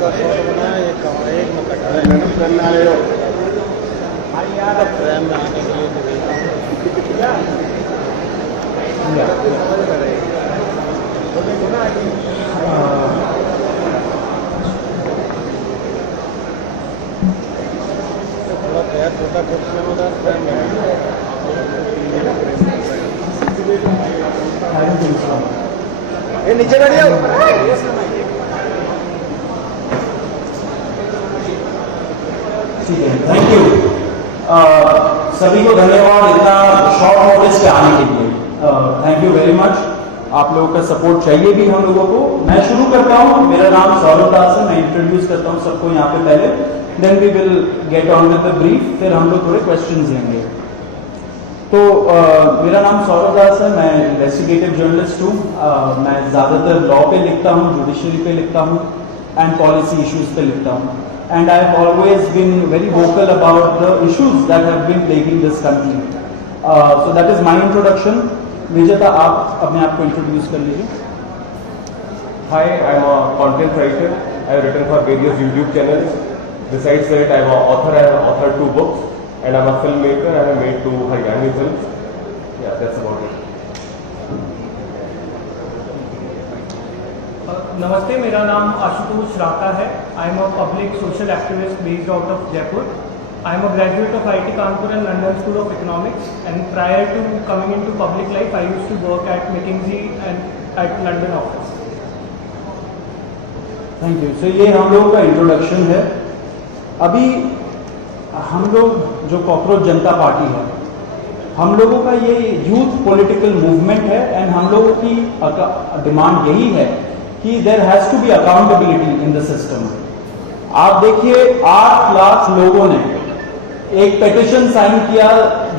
का शॉट बनाया, एक में कट रहा है, फ्रेम में आने के लिए थोड़ा पैर छोटा कुर्सी में था, फ्रेम में नीचे बैठ जाओ। ठीक है, थैंक यू। सभी को धन्यवाद इतना शॉर्ट नोटिस पे आने के लिए। Thank you very much. आप लोगों का सपोर्ट चाहिए भी हम लोगों को। मैं शुरू करता हूँ। मेरा नाम सौरभ दास है। मैं इंट्रोड्यूस करता हूँ सबको यहाँ पे पहले, then we will get on with the brief, फिर हम लोग थोड़े क्वेश्चंस लेंगे। तो मेरा नाम सौरभ दास है। मैं इन्वेस्टिगेटिव जर्नलिस्ट हूँ। मैं ज़्यादातर लॉ पे लिखता हूँ, जुडिशरी पे लिखता हूँ एंड पॉलिसी इश्यूज पे लिखता हूँ। And I have always been very vocal about the issues that have been plaguing this country. So that is my introduction. विजेता, आप अपने आप को इंट्रोड्यूस कर लीजिए। Hi, I am a content writer. I have written for various YouTube channels. Besides that, I am an author. I have authored 2 books, and I am a filmmaker. I have made 2 Haryani films. Yeah, that's about it. नमस्ते, मेरा नाम आशुतोष राका है। I am a public social activist based out of Jaipur. I am a graduate of IIT Kanpur and London School of Economics, and prior to coming into public life I used to work at McKinsey and at London office. Thank you. So ये हम लोगों का introduction है। अभी हम लोग जो cockroach जनता party है, हम लोगों का ये यूथ पॉलिटिकल मूवमेंट है, एंड हम लोगों की डिमांड यही है कि there has to be accountability in the system. आप देखिए, 8 लाख लोगों ने एक पेटिशन साइन किया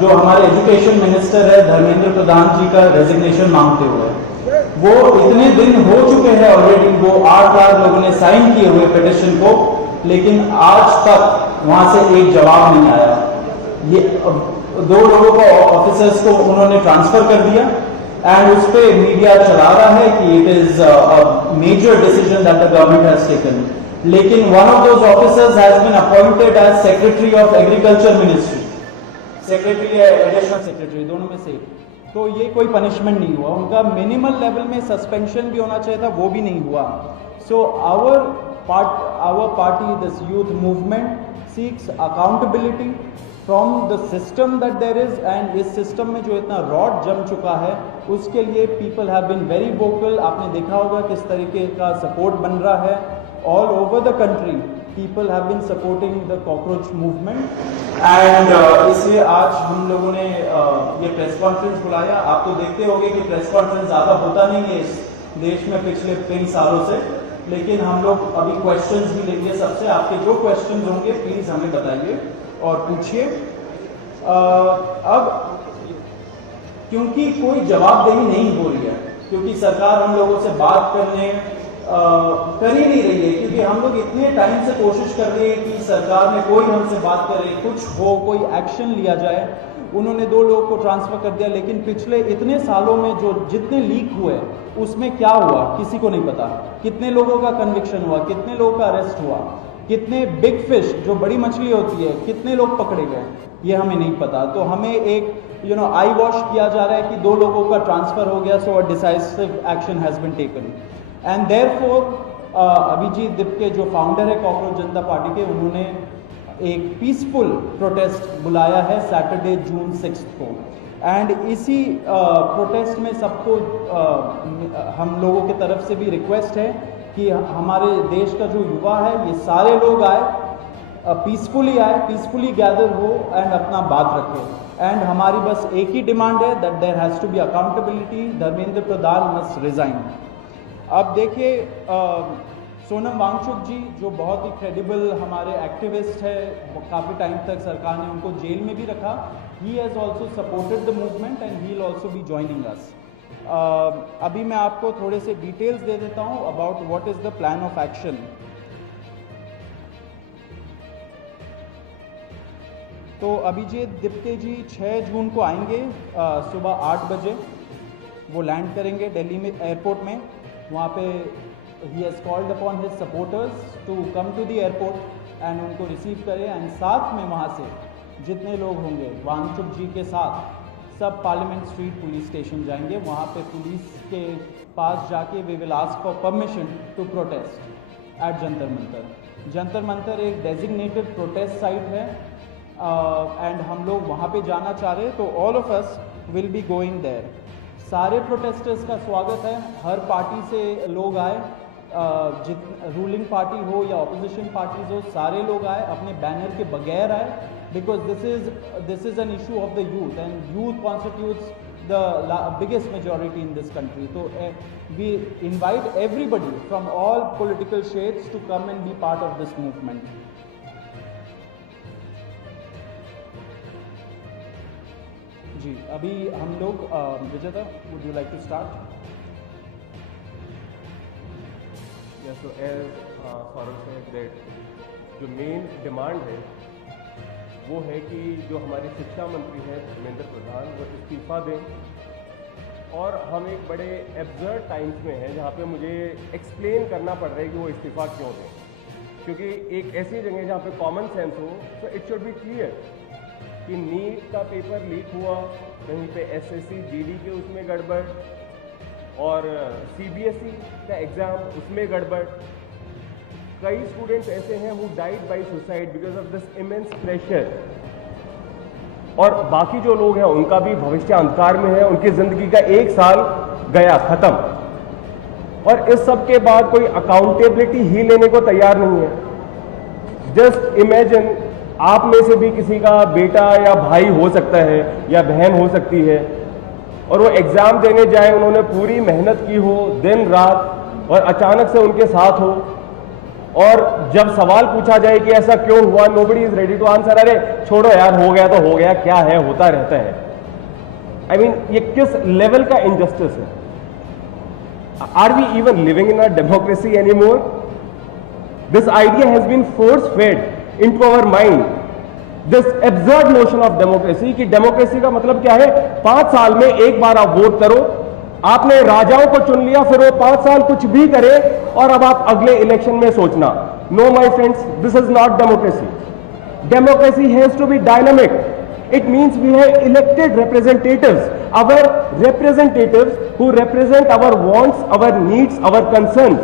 जो हमारे एजुकेशन मिनिस्टर है धर्मेंद्र प्रधान जी का रेजिग्नेशन मांगते हुए। वो इतने दिन हो चुके हैं ऑलरेडी, वो 8 लाख लोगों ने साइन किए हुए पेटिशन को, लेकिन आज तक वहां से एक जवाब नहीं आया। ये 2 लोगों को, ऑफिसर्स को उन्होंने ट्रांसफर कर दिया, एंड उस पे मीडिया चला रहा है कि it is a major decision that the government has taken. लेकिन one of those officers has been appointed as secretary of agriculture ministry, secretary या एडिशनल सेक्रेटरी, दोनों में से। तो ये कोई पनिशमेंट नहीं हुआ उनका। मिनिमल लेवल में सस्पेंशन भी होना चाहिए था, वो भी नहीं हुआ। So our party, this youth movement seeks accountability from the system that there is, and इस सिस्टम में जो इतना रॉड जम चुका है उसके लिए people have been very vocal. आपने देखा होगा किस तरीके का सपोर्ट बन रहा है all over the country. People have been supporting the cockroach movement, and इसलिए आज हम लोगों ने ये प्रेस कॉन्फ्रेंस बुलाया। आप तो देखते होंगे कि प्रेस कॉन्फ्रेंस ज़्यादा होता नहीं है इस देश में पिछले कई सालों से, लेकिन हम लोग अभी क्वेश्चंस भी लेंगे सबसे। आपके जो क्वेश्चंस होंगे प्लीज़ हमें बताइए और पूछिए। अब क्योंकि कोई जवाबदेही नहीं हो रही है, क्योंकि सरकार हम लोगों से बात करने कर ही नहीं रही है, क्योंकि हम लोग इतने टाइम से कोशिश कर रहे हैं कि सरकार में कोई हमसे बात करे, कुछ हो, कोई एक्शन लिया जाए। उन्होंने 2 लोगों को ट्रांसफर कर दिया, लेकिन पिछले इतने सालों में जो जितने लीक हुए उसमें क्या हुआ किसी को नहीं पता। कितने लोगों का कन्विक्शन हुआ, कितने लोगों का अरेस्ट हुआ, कितने बिग फिश जो बड़ी मछली होती है कितने लोग पकड़े गए, ये हमें नहीं पता। तो हमें एक आई वॉश किया जा रहा है कि 2 लोगों का ट्रांसफर हो गया, so a decisive action has been taken. And therefore Abhijit Dipke जो फाउंडर है कॉकरोच जनता पार्टी के, उन्होंने एक पीसफुल प्रोटेस्ट बुलाया है सैटरडे जून 6 को। एंड इसी प्रोटेस्ट में सबको हम लोगों की तरफ से भी रिक्वेस्ट है कि हमारे देश का जो युवा है ये सारे लोग आए, पीसफुली आए, पीसफुली गैदर हो एंड अपना बात रखें। एंड हमारी बस एक ही डिमांड है that there has to be accountability, Dharmendra Pradhan must resign. अब देखिए, सोनम वांगचुक जी जो बहुत ही क्रेडिबल हमारे एक्टिविस्ट है, काफ़ी टाइम तक सरकार ने उनको जेल में भी रखा। He has also supported the movement and he will also be joining us. अभी मैं आपको थोड़े से डिटेल्स दे देता हूँ about what is the plan of action. तो अभिजीत दिपके जी 6 जून को आएंगे सुबह 8 बजे। वो लैंड करेंगे दिल्ली में एयरपोर्ट में। वहाँ पे he has called upon his supporters to come to the airport and उनको रिसीव करें, एंड साथ में वहाँ से जितने लोग होंगे वांगचुक जी के साथ सब पार्लियामेंट स्ट्रीट पुलिस स्टेशन जाएंगे। वहाँ पे पुलिस के पास जाके we will ask for permission to protest at Jantar Mantar. Jantar Mantar एक डेजिग्नेटेड प्रोटेस्ट साइट है एंड हम लोग वहाँ पे जाना चाह रहे हैं, तो all of us will be going there. सारे प्रोटेस्टर्स का स्वागत है, हर पार्टी से लोग आए, रूलिंग पार्टी हो या ऑपोजिशन पार्टीज हो, सारे लोग आए, अपने बैनर के बगैर आए, because this is an issue of the youth and youth constitutes the biggest majority in this country. So we invite everybody from all political shades to come and be part of this movement. जी अभी हम लोग विजेता, would you like to start? Yes, so as Saurabh said that जो main demand है वो है कि जो हमारे शिक्षा मंत्री हैं धर्मेंद्र प्रधान वो इस्तीफ़ा दें, और हम एक बड़े एब्सर्ड टाइम्स में हैं जहाँ पे मुझे एक्सप्लेन करना पड़ रहा है कि वो इस्तीफ़ा क्यों दें, क्योंकि एक ऐसी जगह जहाँ पे कॉमन सेंस हो, तो इट शुड बी क्लियर कि नीट का पेपर लीक हुआ, कहीं पे एसएससी जीडी के उसमें गड़बड़, और सीबीएसई का एग्ज़ाम उसमें गड़बड़। कई स्टूडेंट्स ऐसे हैं who died by suicide because of this immense pressure, और बाकी जो लोग हैं उनका भी भविष्य अंधकार में है, उनकी जिंदगी का एक साल गया खत्म, और इस सब के बाद कोई अकाउंटेबिलिटी ही लेने को तैयार नहीं है। जस्ट इमेजिन, आप में से भी किसी का बेटा या भाई हो सकता है या बहन हो सकती है, और वो एग्जाम देने जाए, उन्होंने पूरी मेहनत की हो दिन रात, और अचानक से उनके साथ हो, और जब सवाल पूछा जाए कि ऐसा क्यों हुआ, nobody is ready to answer, अरे छोड़ो यार, हो गया तो हो गया, क्या है, होता रहता है। आई मीन ये किस लेवल का इनजस्टिस है? Are we even living in a democracy anymore? This idea has been force fed into our mind, this absurd notion of democracy, कि डेमोक्रेसी का मतलब क्या है, 5 साल में एक बार आप वोट करो, आपने राजाओं को चुन लिया, फिर वो 5 साल कुछ भी करे, और अब आप अगले इलेक्शन में सोचना। No my friends, this is not democracy. Democracy has to be dynamic. It means we have elected representatives, our representatives who represent our wants, our needs, our concerns.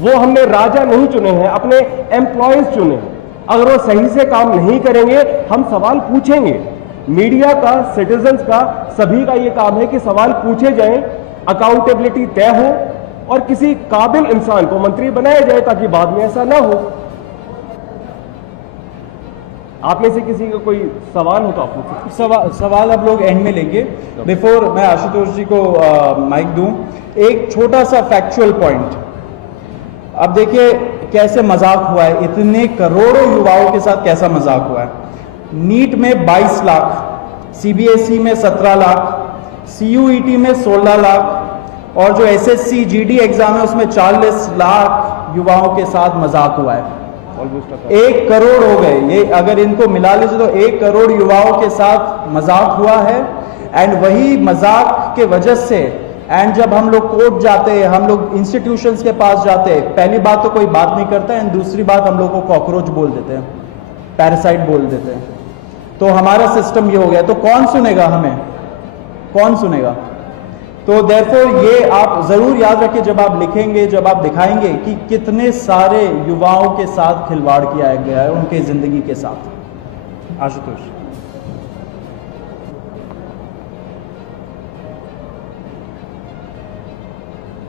वो हमने राजा नहीं चुने हैं, अपने एम्प्लॉयज चुने हैं। अगर वो सही से काम नहीं करेंगे, हम सवाल पूछेंगे। मीडिया का, सिटीजन्स का, सभी का ये काम है कि सवाल पूछे जाएं, अकाउंटेबिलिटी तय हो, और किसी काबिल इंसान को मंत्री बनाया जाए ताकि बाद में ऐसा ना हो। आप में से किसी का कोई सवाल हो तो आप पूछिए। सवाल अब लोग एंड में लेंगे। बिफोर मैं आशुतोष जी को माइक दूं, एक छोटा सा फैक्चुअल पॉइंट। अब देखिए कैसे मजाक हुआ है, इतने करोड़ों युवाओं के साथ कैसा मजाक हुआ है। नीट में 22 लाख, सीबीएसई में 17 लाख, सीयूईटी में 16 लाख, और जो एसएससी जीडी एग्जाम है उसमें 40 लाख युवाओं के साथ मजाक हुआ है। 1 करोड़ हो गए ये, अगर इनको मिला लीजिए तो 1 करोड़ युवाओं के साथ मजाक हुआ है। एंड वही मजाक के वजह से, एंड जब हम लोग कोर्ट जाते हैं, हम लोग इंस्टीट्यूशंस के पास जाते हैं, पहली बात तो कोई बात नहीं करता है, एंड दूसरी बात हम लोग को कॉकरोच बोल देते हैं, पैरासाइट बोल देते हैं। तो हमारा सिस्टम ये हो गया, तो कौन सुनेगा हमें, कौन सुनेगा? तो देयरफॉर ये आप जरूर याद रखिए जब आप लिखेंगे, जब आप दिखाएंगे कि कितने सारे युवाओं के साथ खिलवाड़ किया गया है, उनके जिंदगी के साथ। आशुतोष।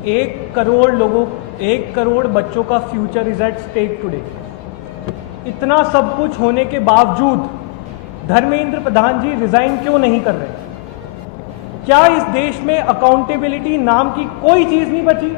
1 करोड़ लोगों, 1 करोड़ बच्चों का future is at stake today. इतना सब कुछ होने के बावजूद धर्मेंद्र प्रधान जी रिजाइन क्यों नहीं कर रहे? क्या इस देश में अकाउंटेबिलिटी नाम की कोई चीज नहीं बची?